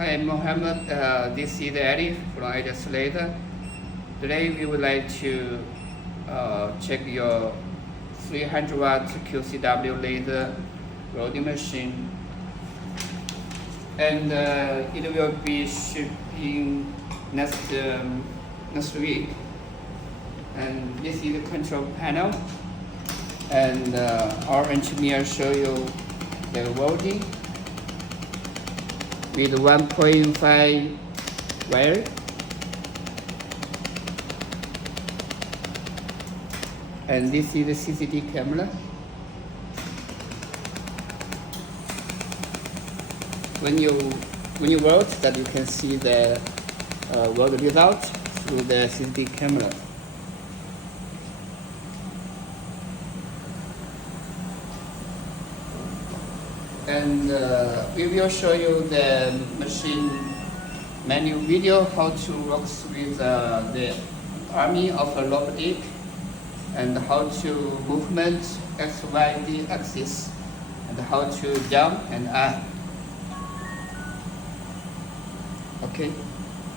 Hi Mohammed, this is Eddie from Slater. Today we would like to check your 300 watt QCW laser welding machine, and it will be shipping next week. And this is the control panel, and our engineer show you the welding with 1.5 wire, and this is the CCD camera. When you weld, that you can see the weld result through the CCD camera. And we will show you the machine manual video how to work with the army of a robotic, and how to movement X, Y, Z axis, and how to jump and up. Okay.